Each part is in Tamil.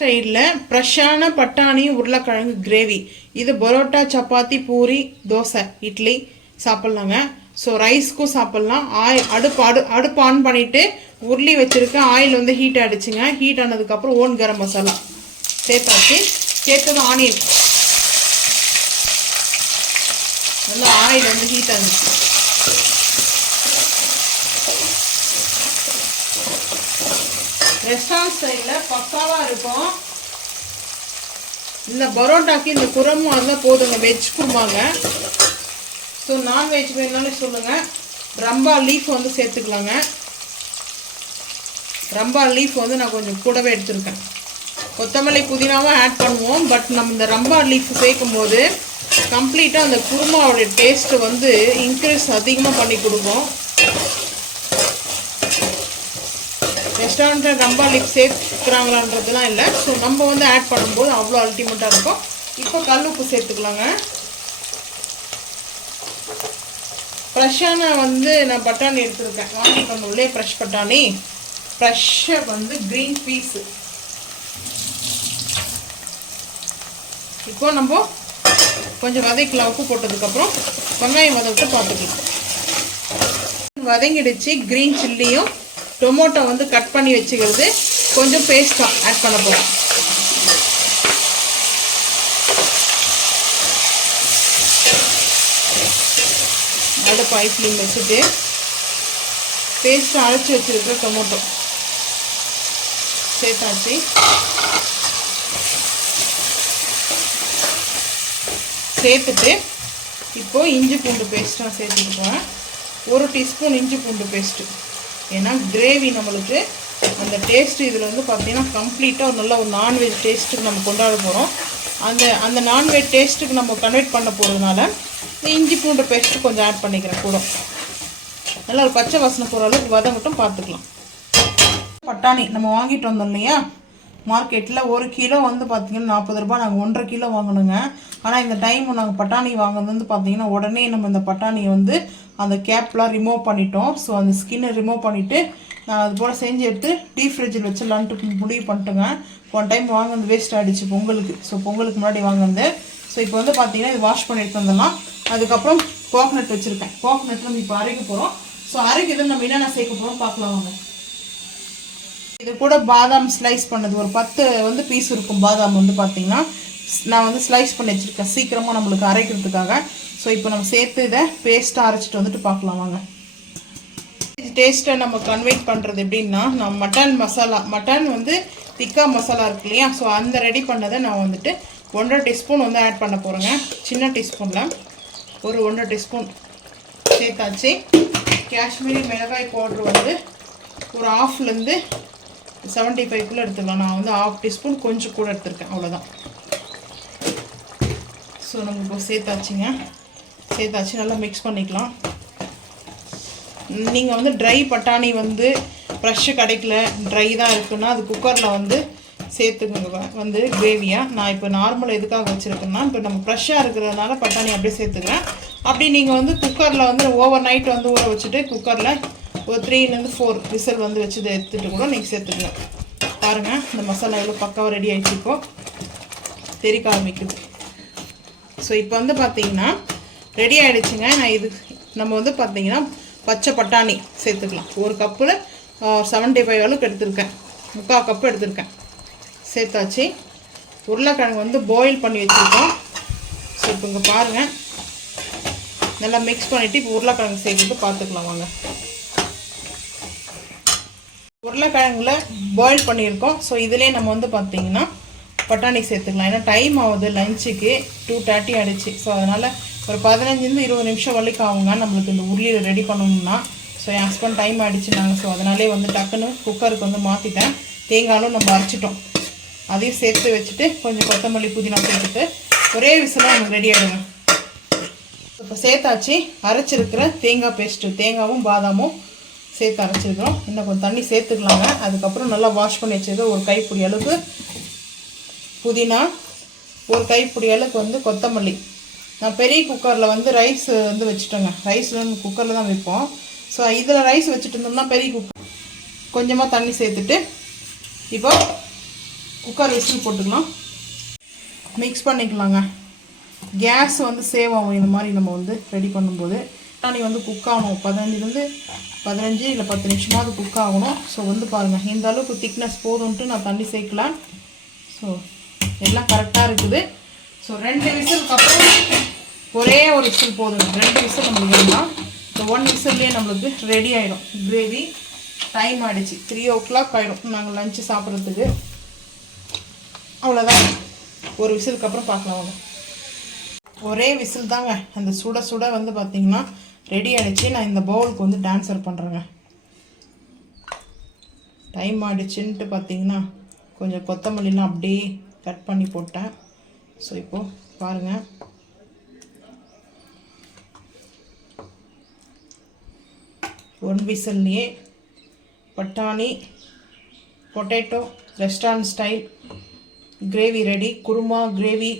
ஸ்டைலில் ஃப்ரெஷ்ஷான பட்டாணி உருளைக்கிழங்கு கிரேவி. இது பரோட்டா, சப்பாத்தி, பூரி, தோசை, இட்லி சாப்பிட்லாங்க. ஸோ ரைஸ்க்கும் சாப்பிட்லாம். அடுப்பு ஆன் பண்ணிவிட்டு உருளி வச்சுருக்கேன். ஆயில் வந்து ஹீட் ஆகிடுச்சுங்க. ஹீட் ஆனதுக்கப்புறம் ஓன் கரம் மசாலா சேர்த்தாச்சு. சேர்த்தது ஆனியன். நல்லா ஆயில் வந்து ஹீட் ஆகிடுச்சு. ரெஸ்டாரண்ட் ஸ்டைலில் பக்காவாக இருக்கும். இந்த பரோட்டாக்கு இந்த குருமா இருந்தால் போதுங்க. வெஜ் குருமாங்க. ஸோ நான்வெஜ் வேணுனாலும் சொல்லுங்கள். ரம்பா லீஃப் வந்து சேர்த்துக்கலாங்க. ரம்பா லீஃப் வந்து நான் கொஞ்சம் கூடவே எடுத்துருக்கேன். கொத்தமல்லி புதினாவும் ஆட் பண்ணுவோம். பட் நம்ம இந்த ரம்பா லீஃப் சேர்க்கும் போது கம்ப்ளீட்டாக அந்த குருமாவோடைய டேஸ்ட்டு வந்து இன்க்ரீஸ் அதிகமாக பண்ணி கொடுக்கும். ரெஸ்டாரண்ட்டில் ரம்பா லீஃப் சேர்த்துக்கிறாங்களான்றதுலாம் இல்லை. ஸோ நம்ம வந்து ஆட் பண்ணும்போது அவ்வளோ அல்டிமேட்டாக இருக்கும். இப்போ கல் உப்பு சேர்த்துக்கலாங்க. ஃப்ரெஷ்ஷான வந்து நான் பட்டாணி எடுத்துருக்கேன். வாங்கிட்டு வந்தோம்லே ஃப்ரெஷ் பட்டாணி. ஃப்ரெஷ்ஷை வந்து க்ரீன் பீஸு. இப்போ நம்ம கொஞ்சம் வதக்கலாம். உப்பு போட்டதுக்கப்புறம் வெங்காயம் வதக்கிட்டு பார்த்துக்கலாம். வதங்கிடுச்சு. க்ரீன் சில்லியும் டொமேட்டோ வந்து கட் பண்ணி வச்சுக்கிறது கொஞ்சம் பேஸ்ட்டாக ஆட் பண்ண போகிறோம். அடுப்பு ஹை ஃப்ளேம் வச்சுட்டு பேஸ்ட்டு அரைச்சி வச்சுருக்கிற டொமேட்டோ சேர்த்தாச்சு. சேர்த்துட்டு இப்போது இஞ்சி பூண்டு பேஸ்ட்டாக சேர்த்துக்கிட்டோம். 1 டீஸ்பூன் இஞ்சி பூண்டு பேஸ்ட்டு. ஏன்னா கிரேவி நம்மளுக்கு அந்த டேஸ்ட்டு இதில் வந்து பார்த்திங்கன்னா கம்ப்ளீட்டாக ஒரு நல்ல ஒரு நான்வெஜ் டேஸ்ட்டுக்கு நம்ம கொண்டாட போகிறோம். அந்த நான்வெஜ் டேஸ்ட்டுக்கு நம்ம கன்வெர்ட் பண்ண போகிறதுனால இந்த இஞ்சி பூண்டு பேஸ்ட்டு கொஞ்சம் ஆட் பண்ணிக்கிறேன் கூட. நல்லா ஒரு பச்சை வாசனை போகிற அளவுக்கு வதங்கட்டும், பார்த்துக்கலாம். பட்டாணி நம்ம வாங்கிட்டு வந்தோம் இல்லையா மார்க்கெட்டில், 1 கிலோ வந்து பார்த்திங்கன்னா 40 ரூபா. நாங்கள் 1.5 கிலோ வாங்கணுங்க. ஆனால் இந்த டைம் நாங்கள் பட்டாணி வாங்கினது வந்து பார்த்திங்கன்னா உடனே நம்ம இந்த பட்டாணியை வந்து அந்த கேப்லாம் ரிமூவ் பண்ணிட்டோம். ஸோ அந்த ஸ்கின்னை ரிமூவ் பண்ணிவிட்டு நான் அது போல் செஞ்சு எடுத்து டீப் ஃப்ரிட்ஜில் வச்சிடலான்ட்டு முடிவு பண்ணிட்டுங்க. ஒன் டைம் வாங்கினது வேஸ்ட் ஆகிடுச்சு பொங்கலுக்கு. ஸோ பொங்கலுக்கு முன்னாடி வாங்கினது. ஸோ இப்போ வந்து பார்த்திங்கன்னா இது வாஷ் பண்ணி எடுத்து வந்துடலாம். அதுக்கப்புறம் கோகனட் வச்சுருக்கேன். கோகனட் நம்ம இப்போ அரைக்க போகிறோம். ஸோ அரைக்கிறது நம்ம என்னென்ன சேர்க்க போகிறோம் பார்க்கலாம் வாங்க. இது கூட பாதாம் ஸ்லைஸ் பண்ணது ஒரு 10 வந்து பீஸ் இருக்கும். பாதாம் வந்து பார்த்திங்கன்னா நான் வந்து ஸ்லைஸ் பண்ணி வச்சுருக்கேன் சீக்கிரமாக நம்மளுக்கு அரைக்கிறதுக்காக. ஸோ இப்போ நம்ம சேர்த்து இதை பேஸ்ட்டாக அரைச்சிட்டு வந்துட்டு பார்க்கலாம் வாங்க. டேஸ்ட்டை நம்ம கன்வெர்ட் பண்ணுறது எப்படின்னா, நான் மட்டன் மசாலா, மட்டன் வந்து திக்கா மசாலா இருக்கு இல்லையா, ஸோ அந்த ரெடி பண்ணதை நான் வந்துட்டு 1.5 டீஸ்பூன் வந்து ஆட் பண்ண போகிறேங்க. சின்ன டீஸ்பூனில் ஒரு 1.5 டீஸ்பூன் சேர்த்தாச்சு. காஷ்மீரி மிளகாய் பவுட்ரு வந்து ஒரு 1/2லேருந்து 75 எடுத்துக்கலாம். நான் வந்து 1/2 டீஸ்பூன் கொஞ்சம் கூட எடுத்துருக்கேன், அவ்வளோதான். ஸோ நம்ம இப்போ சேர்த்தாச்சுங்க. சேர்த்தாச்சு, நல்லா மிக்ஸ் பண்ணிக்கலாம். நீங்கள் வந்து ட்ரை பட்டாணி வந்து ஃப்ரெஷ்ஷு கிடைக்கல, ட்ரை தான் இருக்குன்னா அது குக்கரில் வந்து சேர்த்துக்கோங்க வந்து கிரேவியாக. நான் இப்போ நார்மல் எதுக்காக வச்சுருக்கேன்னா, இப்போ நம்ம ஃப்ரெஷ்ஷாக இருக்கிறதுனால பட்டாணி அப்படியே சேர்த்துக்கிறேன். அப்படி நீங்கள் வந்து குக்கரில் வந்து ஓவர் நைட் வந்து ஊற வச்சுட்டு குக்கரில் ஒரு 3லேருந்து 4 விசில் வந்து வச்சு எடுத்துகிட்டு கூட நீங்கள் சேர்த்துக்கலாம். பாருங்கள் இந்த மசாலா எவ்வளோ பக்காவாக ரெடி ஆகிடுச்சு. இப்போது தெறிக்க ஆரம்பிக்குது. ஸோ இப்போ வந்து பார்த்திங்கன்னா ரெடி ஆகிடுச்சுங்க. நான் இது நம்ம வந்து பார்த்திங்கன்னா பச்சை பட்டாணி சேர்த்துக்கலாம். ஒரு கப்பில் 75 அளவுக்கு எடுத்திருக்கேன். 3/4 கப்பு எடுத்திருக்கேன். சேர்த்தாச்சு. உருளைக்கிழங்கு வந்து பாயில் பண்ணி வச்சுருக்கோம். ஸோ இப்போ இங்கே பாருங்கள் நல்லா மிக்ஸ் பண்ணிவிட்டு இப்போ உருளைக்கிழங்கு சேர்த்துட்டு பார்த்துக்கலாம் வாங்க. உருளைக்கிழங்குல பாயில் பண்ணியிருக்கோம். ஸோ இதிலே நம்ம வந்து பார்த்திங்கன்னா பட்டாணி சேர்த்துக்கலாம். ஏன்னா டைம் ஆகுது, லஞ்சுக்கு 2:30 ஆகிடுச்சு. ஸோ அதனால் ஒரு 15லேருந்து 20 நிமிஷம் வரைக்கும் ஆகுங்க நம்மளுக்கு இந்த உருளியில் ரெடி பண்ணணும்னா. ஸோ என் ஹஸ்பண்ட் டைம் ஆகிடுச்சுனாங்க. ஸோ அதனாலே வந்து டக்குன்னு குக்கருக்கு வந்து மாற்றிட்டேன். தேங்காயும் நம்ம அரைச்சிட்டோம், அதையும் சேர்த்து வச்சுட்டு கொஞ்சம் கொத்தமல்லி புதினா சேர்த்துட்டு ஒரே விசிலாக நமக்கு ரெடி ஆகிடுங்க. இப்போ சேர்த்தாச்சு. அரைச்சிருக்கிற தேங்காய் பேஸ்ட்டு, தேங்காயும் பாதாமும் சேர்த்து அரைச்சிருக்கிறோம். இன்னும் கொஞ்சம் தண்ணி சேர்த்துக்கலாங்க. அதுக்கப்புறம் நல்லா வாஷ் பண்ணி வச்சுருக்க ஒரு கைப்பிடி அளவுக்கு புதினா, ஒரு கைப்பிடி அளவுக்கு வந்து கொத்தமல்லி. நான் பெரிய குக்கரில் வந்து ரைஸ் வந்து வச்சுட்டேங்க. ரைஸ் வந்து குக்கரில் தான் வைப்போம். ஸோ இதில் ரைஸ் வச்சுட்டு இருந்தோம்னா பெரிய குக்கர் கொஞ்சமாக தண்ணி சேர்த்துட்டு இப்போ குக்கர் விசில் போட்டுக்கலாம். மிக்ஸ் பண்ணிக்கலாங்க. கேஸ் வந்து சேவ் ஆகும் இந்த மாதிரி நம்ம வந்து ரெடி பண்ணும்போது. பட்டாணி வந்து குக் ஆகணும் 15 இல்லை 10 நிமிஷமாவது குக் ஆகணும். ஸோ வந்து பாருங்கள், இந்த அளவுக்கு திக்னஸ் போதும்ன்ட்டு நான் தண்ணி சேர்க்கல. ஸோ எல்லாம் கரெக்டாக இருக்குது. ஸோ 2 விசிலுக்கு அப்புறம் ஒரே ஒரு விசில் போதுங்க. 2 விசில் நம்மளுக்கு வேண்டாம். ஸோ 1 விசில்லேயே நம்மளுக்கு ரெடி ஆகிடும் கிரேவி. டைம் ஆகிடுச்சு, 3 o'clock ஆகிடும் நாங்கள் லஞ்சு சாப்பிட்றதுக்கு. அவ்வளோதான், ஒரு விசிலுக்கு அப்புறம் பார்க்கலாம். வாங்க, ஒரே விசில் தாங்க. அந்த சுட சுட வந்து பார்த்திங்கன்னா ரெடி ஆகிடுச்சு. நான் இந்த பவுலுக்கு வந்து ட்ரான்ஸ்ஃபர் பண்ணுறேங்க. டைம் ஆகிடுச்சுன்ட்டு பார்த்திங்கன்னா கொஞ்சம் கொத்தமல்லிலாம் அப்படியே கட் பண்ணி போட்டேன். ஸோ இப்போது பாருங்கள், ஒன் விசில்லையே பட்டாணி potato restaurant style gravy ready. Kurma gravy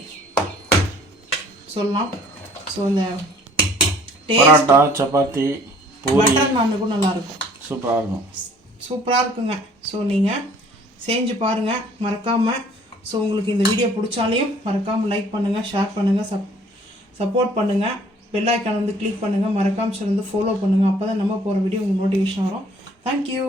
சொல்லலாம். ஸோ இந்த பரோட்டா, சப்பாத்தி, பூரி, பட்டர் நானுக்கும் நல்லாயிருக்கும். சூப்பராக இருக்குங்க. ஸோ நீங்கள் செஞ்சு பாருங்கள் மறக்காமல். ஸோ உங்களுக்கு இந்த வீடியோ பிடிச்சாலையும் மறக்காமல் லைக் பண்ணுங்கள், ஷேர் பண்ணுங்கள், சப்போர்ட் பண்ணுங்கள். பெல் ஐக்கான் வந்து கிளிக் பண்ணுங்கள். மறக்காமல் வந்து ஃபாலோ பண்ணுங்கள். அப்போ தான் நம்ம போகிற வீடியோ உங்களுக்கு நோட்டிஃபிகேஷன் வரும். தேங்க்யூ.